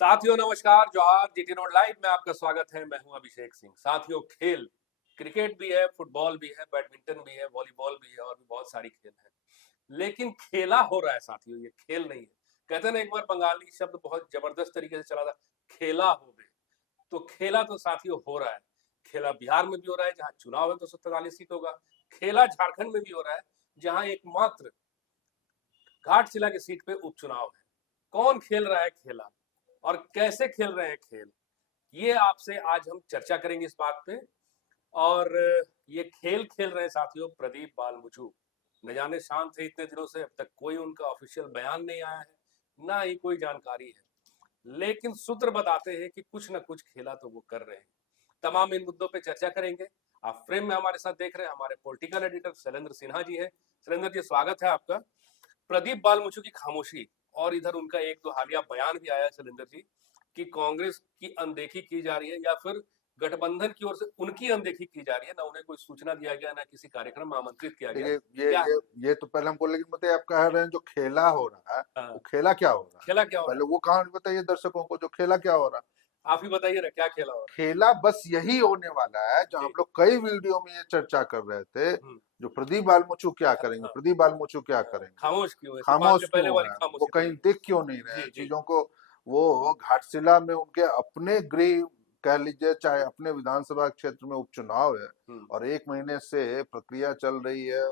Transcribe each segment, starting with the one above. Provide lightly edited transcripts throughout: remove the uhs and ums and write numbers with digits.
साथियों नमस्कार, जोहार। जीटी रोड लाइव में आपका स्वागत है। मैं हूं अभिषेक सिंह। साथियों, खेल क्रिकेट भी है, फुटबॉल भी है, बैडमिंटन भी है, वॉलीबॉल भी है और भी बहुत सारी खेल है। लेकिन खेला हो रहा है साथियों, ये खेल नहीं है। कहते हैं ना, एक बार बंगाली शब्द बहुत जबरदस्त तरीके से चला था, खेला हो गए। तो खेला तो साथियों हो रहा है। खेला बिहार में भी हो रहा है, जहां चुनाव है तो 143 सीट होगा। खेला झारखंड में भी हो रहा है, जहां एकमात्र घाटशिला की सीट पे उपचुनाव है। कौन खेल रहा है खेला और कैसे खेल रहे हैं खेल, ये आपसे आज हम चर्चा करेंगे इस बात पे। और ये खेल खेल रहे हैं साथियों प्रदीप बालमुचू। न जाने शांत थे इतने दिनों से, अब तक कोई उनका ऑफिशियल बयान नहीं आया है, ना ही कोई जानकारी है। लेकिन सूत्र बताते हैं कि कुछ न कुछ खेला तो वो कर रहे हैं। तमाम इन मुद्दों पे चर्चा करेंगे। आप फ्रेम में हमारे साथ देख रहे हैं हमारे पॉलिटिकल एडिटर शैलेंद्र सिन्हा जी है। शैलेंद्र जी, स्वागत है आपका। प्रदीप बालमुचू की खामोशी और इधर उनका एक दो हालिया बयान भी आया शैलेंद्र जी, कि कांग्रेस की अनदेखी की जा रही है या फिर गठबंधन की ओर से उनकी अनदेखी की जा रही है। ना उन्हें कोई सूचना दिया गया, ना किसी कार्यक्रम में आमंत्रित किया गया। देखिए ये क्या ये ये तो पहले हम बोले, लेकिन मतलब आप कह रहे हैं जो खेला हो रहा है हाँ, वो खेला क्या हो रहा है? खेला क्या हो रहा पहले वो कहानी बताइए दर्शकों को, जो खेला क्या हो रहा है। है? आप ही बताइए ना, क्या खेला हो रहा खेला बस यही होने वाला है जो है? हम जी। लोग कई वीडियो में ये चर्चा कर रहे थे। हम्म। जो प्रदीप बालमुचू क्या करेंगे, हाँ, प्रदीप बालमुचू क्या हाँ। करेंगे, खामोश क्यों है? सिर्फ आपने खामोश पहले क्यों वाली है, वो खामोशी कहीं तोड़ी। दिख क्यों नहीं रहे हैं जी, जी। चीजों को। वो घाटशिला में उनके अपने गृह कह लीजिए, चाहे अपने विधानसभा क्षेत्र में उपचुनाव है हम्म। और 1 महीने से प्रक्रिया चल रही है।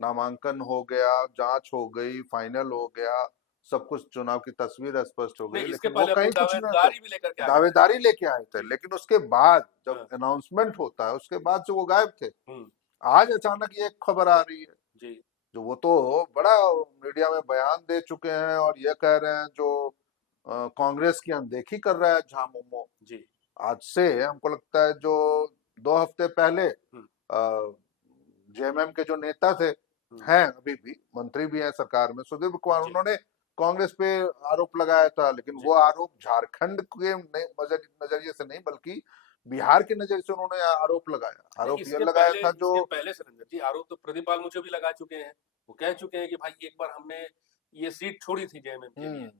नामांकन हो गया, जांच हो गई, फाइनल हो गया, सब कुछ, चुनाव की तस्वीर स्पष्ट हो नहीं, गई, इसके लेकिन वो पहले अपनी कहीं कुछ नहीं थे। दावेदारी भी लेकर के आ गए थे। दावेदारी लेके आए थे, जी। लेकिन उसके बाद जब हाँ। अनाउंसमेंट होता है उसके बाद से वो गायब थे। हम्म। आज अचानक ये खबर आ रही है, जी। जो वो तो बड़ा मीडिया में बयान दे चुके हैं और ये कह रहे हैं जो कांग्रेस की अनदेखी कर रहा है झामुमो। जी। आज से हमको लगता है जो 2 हफ्ते पहले हम्म। जेएमएम के जो नेता थे, हम्म। हैं अभी भी मंत्री भी हैं सरकार में, सुधीर कुमार, जी। उन्होंने कांग्रेस पे आरोप लगाया था, लेकिन जी। वो आरोप झारखंड के नजरिए से नहीं बल्कि बिहार के नजरिए से उन्होंने आरोप लगाया। नहीं, आरोप यह लगाया था जो इसके पहले सुरेंद्र जी, आरोप तो प्रदीप बाल मुझे भी लगा चुके हैं। वो कह चुके हैं कि भाई एक बार हमने ये सीट छोड़ी थी जेएमएम के लिए। हम्म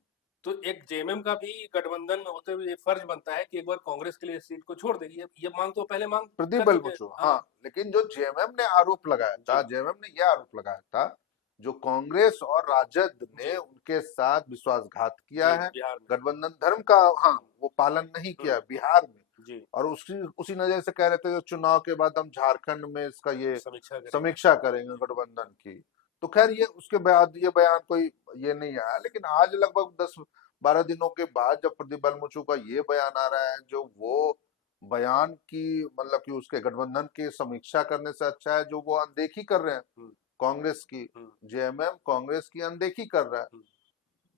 तो एक जेएमएम का भी गठबंधन में होते हुए ये फर्ज बनता है कि एक बार कांग्रेस के लिए सीट को छोड़ देगी। ये मांग तो पहले मांग प्रदीप कर चुके हैं। बलमुचु, हाँ, हाँ। लेकिन जो जेएमएम ने आरोप लगाया था, जी। जेएमएम ने यह आरोप लगाया था जो कांग्रेस और राजद ने जी। उनके साथ विश्वासघात किया जी, है, बिहार में। गठबंधन धर्म का, हाँ, वो पालन नहीं किया बिहार में। जी। और उसी नजर से कह रहे थे जो चुनाव के बाद हम झारखंड में इसका ये समीक्षा करेंगे। समीक्षा करेंगे गठबंधन की। तो खैर ये उसके बाद ये बयान कोई ये नहीं आया, लेकिन आज लगभग 10-12 दिनों के बाद जब प्रदीप बलमुचु का ये बयान आ रहा है, जो वो बयान की मतलब कि उसके गठबंधन की समीक्षा करने से अच्छा है जो वो अनदेखी कर रहे हैं हम्म। कांग्रेस की। हम्म। जेएमएम कांग्रेस की अनदेखी कर रहा है, हम्म।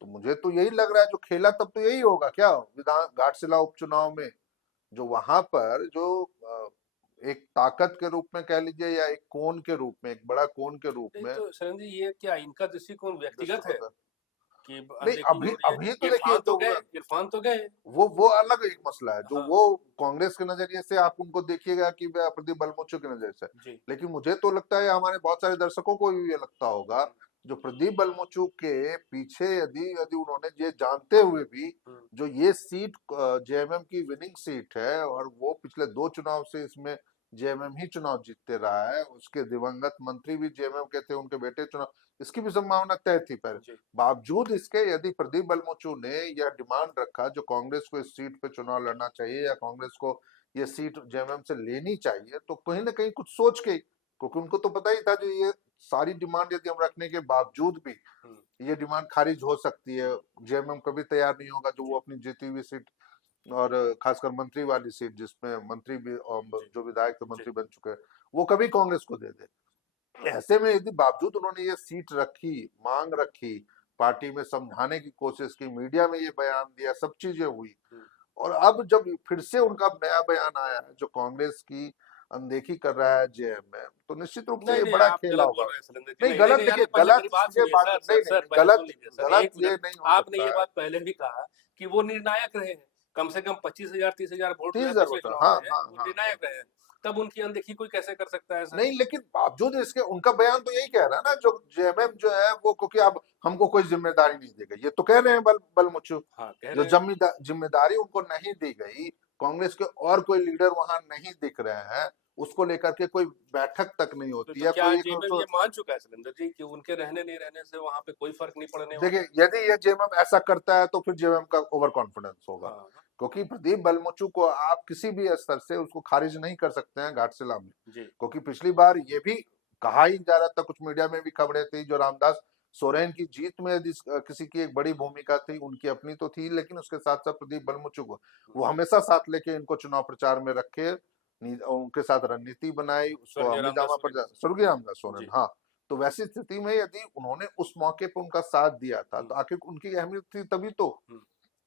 तो मुझे तो यही लग रहा है जो खेला तब तो यही होगा क्या, विधान घाटशिला उपचुनाव में जो वहां पर जो एक ताकत के रूप में कह लीजिए या एक कोण के रूप में, एक बड़ा कोण के रूप नहीं में तो सुरेंद्र जी, ये क्या इनका दृष्टिकोण व्यक्तिगत है दृष्टिकोण है। कि नहीं, अनदेखी अभी हो रही है? अभी तो देखिए जो इरफान तो गए। वो अलग एक मसला है, जो हाँ। वो कांग्रेस के नजरिए से आप उनको देखिएगा कि प्रदीप बलमुचु के नजरिए से। जी। लेकिन मुझे तो लगता है हमारे बहुत सारे दर्शकों को भी ये लगता होगा, हम्म। जो प्रदीप बलमुचु के पीछे यदि यदि उन्होंने ये जानते हुए भी हम्म। जो ये सीट जेएमएम की विनिंग सीट है और वो पिछले 2 चुनाव से इसमें जेएमएम ही चुनाव जीतते रहा है, उसके दिवंगत मंत्री भी जेएमएम के थे, उनके बेटे चुनाव, इसकी भी संभावना तय थी पहले। जी। बावजूद इसके यदि प्रदीप बलमुचु ने यह डिमांड रखा जो कांग्रेस को इस सीट पे चुनाव लड़ना चाहिए या कांग्रेस को ये सीट जेएमएम से लेनी चाहिए, तो कहीं ना कहीं कुछ सोच के, क्योंकि उनको तो पता ही था जो ये सारी डिमांड यदि हम रखने के बावजूद भी हम्म। ये डिमांड खारिज हो सकती है, जेएमएम कभी तैयार नहीं होगा जो वो अपनी जीती हुई सीट और खासकर मंत्री वाली सीट जिसमें मंत्री भी और जी। जो विधायक थे जी। मंत्री बन चुके हैं, वो कभी कांग्रेस को दे दे। ऐसे में यदि बावजूद उन्होंने ये सीट रखी, मांग रखी, पार्टी में समझाने की कोशिश की, मीडिया में ये बयान दिया, सब चीजें हुई, हम्म। और अब जब फिर से उनका नया बयान आया है जो कांग्रेस की अनदेखी कर रहा है जेएमएम, तो निश्चित रूप से नहीं ये नहीं, बड़ा आप खेला गलत बोल होगा। रहे हैं सुरेंद्र जी। नहीं नहीं नहीं गलत, नहीं, देखिए अरे पहले गलत मेरी बात ये सुनिए बात सर। नहीं सर नहीं सर नहीं पहले सुन गलत लीजिए सर, गलत एक ये मिनट। नहीं हो आपने ये सकता है। बात पहले भी कहा कि वो निर्णायक रहे हैं। कम से कम 25,000 30,000 वोट जो है 30,000 पिछले वोटर, चुनाव हाँ में हाँ वो हाँ निर्णायक रहे हैं। तब उनकी अनदेखी कोई कैसे कर सकता है ऐसा? नहीं, लेकिन बावजूद इसके उनका बयान तो यही कह रहा है ना, जो जेएमएम जो है वो, क्योंकि अब हमको कोई जिम्मेदारी नहीं दी गई, ये तो कह रहे हैं बलमुचू। हाँ, कह जो रहे हैं। जिम्मेदारी उनको नहीं दी गई, कांग्रेस के और कोई लीडर वहां नहीं दिख रहे हैं, उसको लेकर के कोई बैठक तक नहीं होती तो है, क्या कोई एक जेएमएम ये मान चुका है सुरेंद्र जी कि उनके रहने नहीं रहने से वहां पे कोई फर्क नहीं पड़ने वाला? देखिए, यदि ये जेएमएम ऐसा करता है तो फिर जेएमएम का ओवर कॉन्फिडेंस होगा, हाँ क्योंकि प्रदीप बलमुचू को आप किसी भी स्तर से उसको खारिज नहीं कर सकते हैं घाटशिला में, जी। क्योंकि पिछली बार ये भी कहा ही जा रहा था, कुछ मीडिया में भी खबरें थी, जो रामदास सोरेन की जीत में यदि किसी की एक बड़ी भूमिका थी, उनकी अपनी तो थी, लेकिन उसके साथ साथ प्रदीप बलमुचू को वो हमेशा साथ लेके इनको चुनाव प्रचार में रखे, उनके साथ रणनीति बनाई, उसको स्वर्गीय अमली रामदास जामा पर सोरेन जी। स्वर्गीय रामदास सोरेन, जी। हाँ। तो वैसी स्थिति में यदि उन्होंने उस मौके पर उनका साथ दिया था, हम्म, तो आखिर उनकी अहमियत थी तभी तो। हम्म,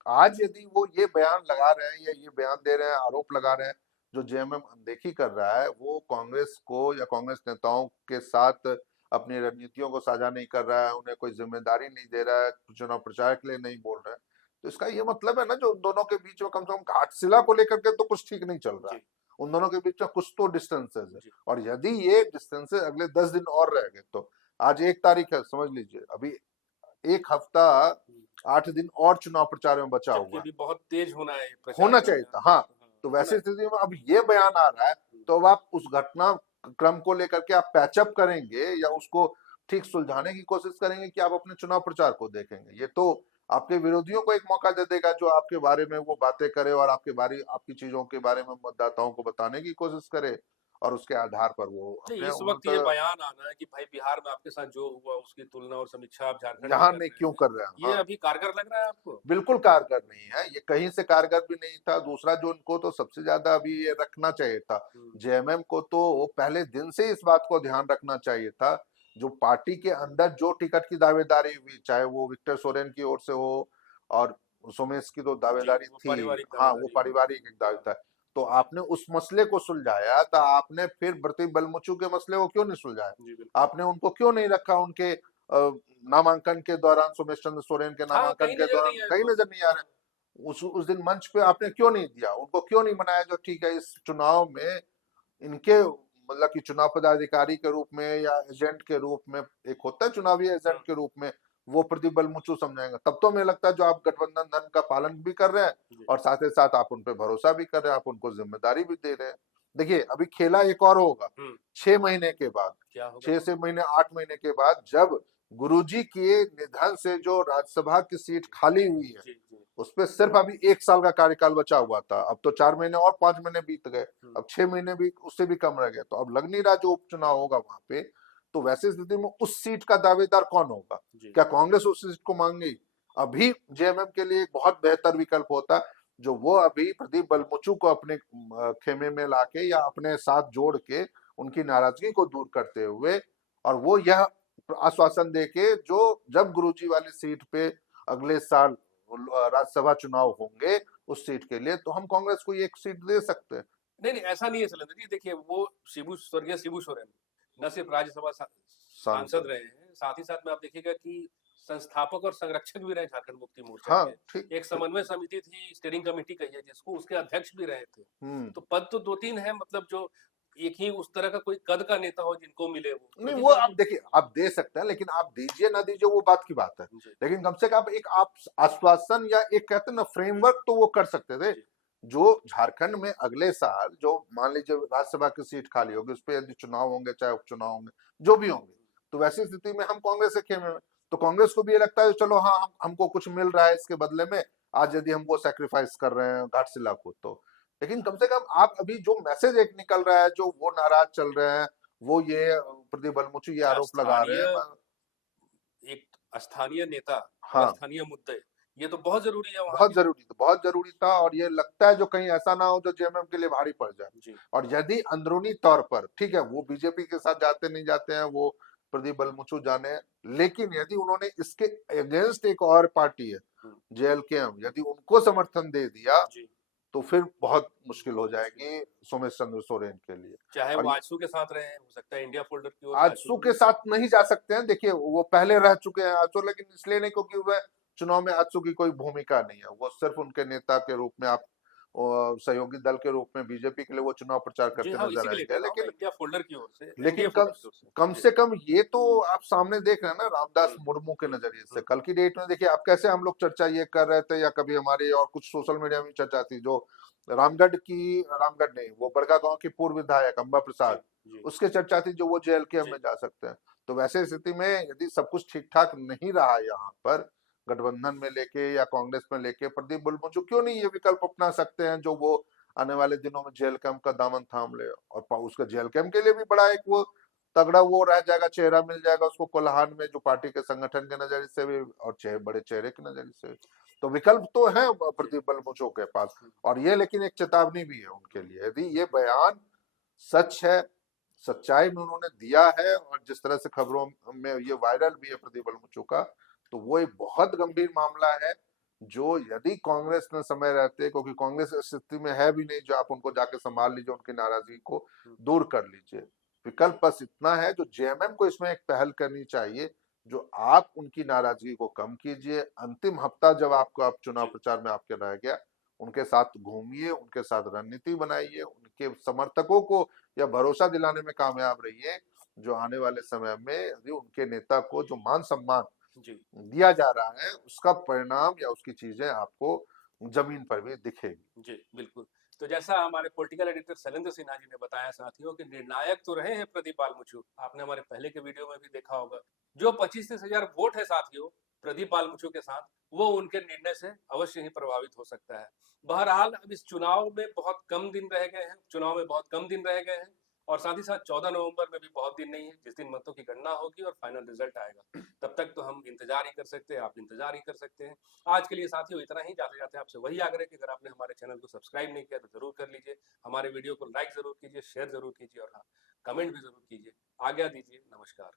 आज यदि वो ये बयान लगा रहे हैं या ये बयान दे रहे हैं, आरोप लगा रहे हैं, जो जेएमएम अनदेखी कर रहा है, वो कांग्रेस को या कांग्रेस नेताओं के साथ अपनी रणनीतियों को साझा नहीं कर रहा है, उन्हें कोई जिम्मेदारी नहीं दे रहा है, चुनाव प्रचार के लिए नहीं बोल रहा है, तो इसका ये मतलब है ना, जो उन दोनों के बीच में कम से कम घाटशिला को लेकर के तो कुछ ठीक नहीं चल रहा है, जी। उन दोनों के बीच में कुछ तो डिस्टेंसेस है। जी। और यदि ये डिस्टेंसेस अगले 10 दिन और रह गए, तो आज 1 तारीख है, समझ लीजिए अभी 1 हफ्ता, 8 दिन और चुनाव प्रचार में बचा जबकि हुआ है, अभी बहुत तेज होना है प्रचार होना का चाहिए अभियान। था, हाँ। हाँ, तो होना वैसी है। स्थिति में अब ये बयान आ रहा है, तो अब आप उस घटना क्रम को लेकर के आप पैचअप करेंगे या उसको ठीक सुलझाने की कोशिश करेंगे, कि आप अपने चुनाव प्रचार को देखेंगे? ये तो आपके विरोधियों को एक मौका दे देगा, जो आपके बारे में वो बातें करे और आपकी चीजों के बारे में मतदाताओं को बताने की कोशिश करे, और उसके आधार पर वो नहीं, अपने इस वक्त ये उल्टा बयान आना है कि भाई बिहार में आपके साथ जो हुआ उसकी तुलना और समीक्षा आप झारखंड में यहाँ कर नहीं रहे क्यों हैं, कर रहे हैं, ये हाँ। अभी कारगर लग रहा है आपको? बिल्कुल कारगर नहीं है, ये कहीं से कारगर भी नहीं था। दूसरा, जो इनको तो सबसे ज्यादा अभी ये रखना चाहिए था, जेएमएम को तो पहले दिन से इस बात को ध्यान रखना चाहिए था, जो पार्टी के अंदर जो टिकट की दावेदारी हुई, चाहे वो विक्टर सोरेन की ओर से हो, और सोमेश की तो जी, दावेदारी वो थी, पारिवारिक हाँ, वो दावेदारी। पारिवारिक एक दावेदारी था, तो जी। आपने उस मसले को सुलझाया, तो आपने फिर प्रदीप बलमुचू के मसले को क्यों नहीं सुलझाया? जी, बिल्कुल। आपने उनको क्यों नहीं रखा उनके नामांकन के दौरान, सोमेश चंद्र सोरेन के हाँ, नामांकन कहीं के नजर दौरान नहीं आए कहीं वो। नजर नहीं आ रहे? उस दिन मंच पे आपने क्यों नहीं दिया, उनको क्यों नहीं बनाया, जो ठीक है इस चुनाव में इनके, मतलब कि चुनाव पदाधिकारी के रूप में या एजेंट के रूप में, एक होता है चुनावी एजेंट के रूप में, वो प्रदीप बलमुचू समझाएंगे, तब तो मुझे लगता है जो आप गठबंधन धन का पालन भी कर रहे हैं, जी। और साथ ही साथ आप उन पे भरोसा भी कर रहे हैं, आप उनको जिम्मेदारी भी दे रहे हैं। देखिए, अभी खेला एक और होगा 6 महीने के बाद, क्या होगा? 6 से 8 महीने के बाद, जब गुरुजी के निधन से जो राज्यसभा की सीट खाली हुई है, जी, जी। उसपे सिर्फ अभी 1 साल का कार्यकाल बचा हुआ था, अब तो 4 महीने और 5 महीने बीत गए, अब 6 महीने भी उससे भी कम रह गए, तो अब लग नहीं रहा जो उपचुनाव होगा वहां पे, तो वैसी स्थिति में उस सीट का दावेदार कौन होगा? जी। क्या कांग्रेस उस सीट को मांगेगी? अभी जेएमएम के लिए एक बहुत बेहतर विकल्प होता, जो वो अभी प्रदीप बलमुचू को अपने खेमे में लाके या अपने साथ जोड़ के उनकी नाराजगी को दूर करते हुए, और वो यह आश्वासन दे के, जो जब गुरुजी वाली सीट पे अगले साल राज्यसभा चुनाव होंगे, उस सीट के लिए, तो हम कांग्रेस को एक सीट दे सकते हैं। नहीं, नहीं, ऐसा नहीं है शैलेंद्र जी। देखिए, वो स्वर्गीय शिबू सोरेन न सिर्फ राज्यसभा सांसद रहे हैं, साथ ही साथ में आप देखिएगा कि संस्थापक और संरक्षक भी रहे झारखंड मुक्ति मोर्चा हाँ, के। ठीक एक समन्वय समिति थी, स्टीयरिंग कमेटी कहिए जिसको, उसके अध्यक्ष भी रहे थे। तो पद तो 2-3 है, मतलब जो एक ही उस तरह का कोई कद का नेता हो जिनको मिले वो। नहीं, वो आप देखिए, आप दे सकते हैं, लेकिन आप दीजिए ना दीजिए वो बात की बात है, लेकिन कम से कम एक आप आश्वासन या एक कहते हैं ना फ्रेमवर्क, तो वो कर सकते थे। जो झारखंड में अगले साल, जो मान लीजिए राज्यसभा की सीट खाली होगी, उस पर यदि चुनाव होंगे, चाहे उपचुनाव होंगे, जो भी होंगे, तो वैसी स्थिति में हम कांग्रेस के खेमे में, तो कांग्रेस को भी ये लगता है चलो हाँ, हमको कुछ मिल रहा है इसके बदले में, आज यदि हम वो सेक्रीफाइस कर रहे हैं घाटशिला को, तो लेकिन कम से कम आप अभी जो मैसेज एक निकल रहा है, जो वो नाराज चल रहे हैं, वो ये प्रदीप बलमुचू ये आरोप लगा रहे हैं, एक स्थानीय नेता और हाँ, स्थानीय मुद्दे, ये तो बहुत जरूरी है वहां बहुत जरूरी, तो बहुत जरूरी था, और ये लगता है जो कहीं ऐसा ना हो जो जेएमएम के लिए भारी पड़ जाए। जी। और यदि अंदरूनी तौर पर, ठीक है, वो बीजेपी के साथ जाते नहीं जाते हैं, वो प्रदीप बलमुचू जाने, लेकिन यदि उन्होंने इसके अगेंस्ट एक और पार्टी है जेएलकेएम, यदि उनको समर्थन दे दिया, तो फिर बहुत मुश्किल हो जाएगी सोमेश चंद्र सोरेन के लिए। चाहे वो आजसू के साथ रहे, हो सकता है इंडिया फोल्डर की ओर आजसू के साथ नहीं जा सकते हैं, देखिए वो पहले रह चुके हैं आजसू, लेकिन इसलिए नहीं क्योंकि वह चुनाव में आजसू की कोई भूमिका नहीं है, वो सिर्फ उनके नेता के रूप में, आप सहयोगी दल के रूप में बीजेपी के लिए वो चुनाव प्रचार जी करते हाँ, नजर इसी के लिए कह आएंगे। रहा हूँ मैं, लेकिन इंडिया फोल्डर की ओर से, लेकिन एनडीए कम फोल्डर की ओर से। कम जी। से कम ये तो आप सामने देख रहे हैं ना, रामदास मुर्मू के नजरिए से। हम्म, कल की डेट में देखिए आप कैसे, हम लोग चर्चा ये कर रहे थे, या कभी हमारी और कुछ सोशल मीडिया में चर्चा थी, जो रामगढ़ नहीं, वो बड़कागांव की पूर्व विधायक अंबा जी प्रसाद, जी उसके चर्चा थी जो वो जेल के जी में जा सकते हैं। तो वैसे स्थिति में यदि सब कुछ ठीक ठाक नहीं रहा यहाँ पर गठबंधन में लेके या कांग्रेस में लेके, प्रदीप बुलमुचु क्यों नहीं ये विकल्प अपना सकते हैं, जो वो आने वाले दिनों में जेल कैंप का दामन थाम ले, और उसका जेल कैंप के लिए भी बड़ा एक वो तगड़ा वो रह जाएगा, चेहरा मिल जाएगा उसको कोल्हान में, जो पार्टी के संगठन के नजरिए से भी और बड़े चेहरे के नजरिए से भी। तो विकल्प तो है जी। प्रदीप बलमुचो के पास। और ये लेकिन एक चेतावनी भी है उनके लिए, यदि ये बयान सच है, सच्चाई में उन्होंने दिया है, और जिस तरह से खबरों में ये वायरल भी है प्रदीप बलमुचो का, तो वो एक बहुत गंभीर मामला है, जो यदि कांग्रेस ने समय रहते, क्योंकि कांग्रेस इस स्थिति में है भी नहीं जो आप उनको जाके संभाल लीजिए, उनकी नाराजगी को दूर कर लीजिए। विकल्प बस इतना है, जो जेएमएम को इसमें एक पहल करनी चाहिए, जो आप उनकी नाराजगी को कम कीजिए। अंतिम हफ्ता जब आप चुनाव जी प्रचार में आपके रह गया, उनके साथ घूमिए, उनके साथ रणनीति बनाइए, उनके समर्थकों को यह भरोसा दिलाने में कामयाब रहिए, जो आने वाले समय में यदि उनके नेता को जो मान सम्मान जी दिया जा रहा है, उसका परिणाम या उसकी चीजें आपको जमीन पर भी दिखेगी। जी, बिल्कुल। तो जैसा हमारे पॉलिटिकल एडिटर शैलेंद्र सिन्हा जी ने बताया साथियों कि निर्णायक तो रहे हैं प्रदीप बालमुचु। आपने हमारे पहले के वीडियो में भी देखा होगा। जो 25-30 हजार वोट है साथियों प्रदीप बालमुचु के साथ, वो उनके निर्णय से अवश्य ही प्रभावित हो सकता है। बहरहाल अब इस चुनाव में बहुत कम दिन रह गए हैं, चुनाव में बहुत कम दिन रह गए हैं, और साथ ही साथ 14 नवंबर में भी बहुत दिन नहीं है, जिस दिन मतों की गणना होगी और फाइनल रिजल्ट आएगा। तब तक तो हम इंतजार ही कर सकते हैं, आप इंतजार ही कर सकते हैं। आज के लिए साथियों इतना ही। जाते जाते आपसे वही आग्रह कि अगर आपने हमारे चैनल को सब्सक्राइब नहीं किया तो जरूर कर लीजिए, हमारे वीडियो को लाइक जरूर कीजिए, शेयर जरूर कीजिए, और हाँ, कमेंट भी जरूर कीजिए। आज्ञा दीजिए, नमस्कार।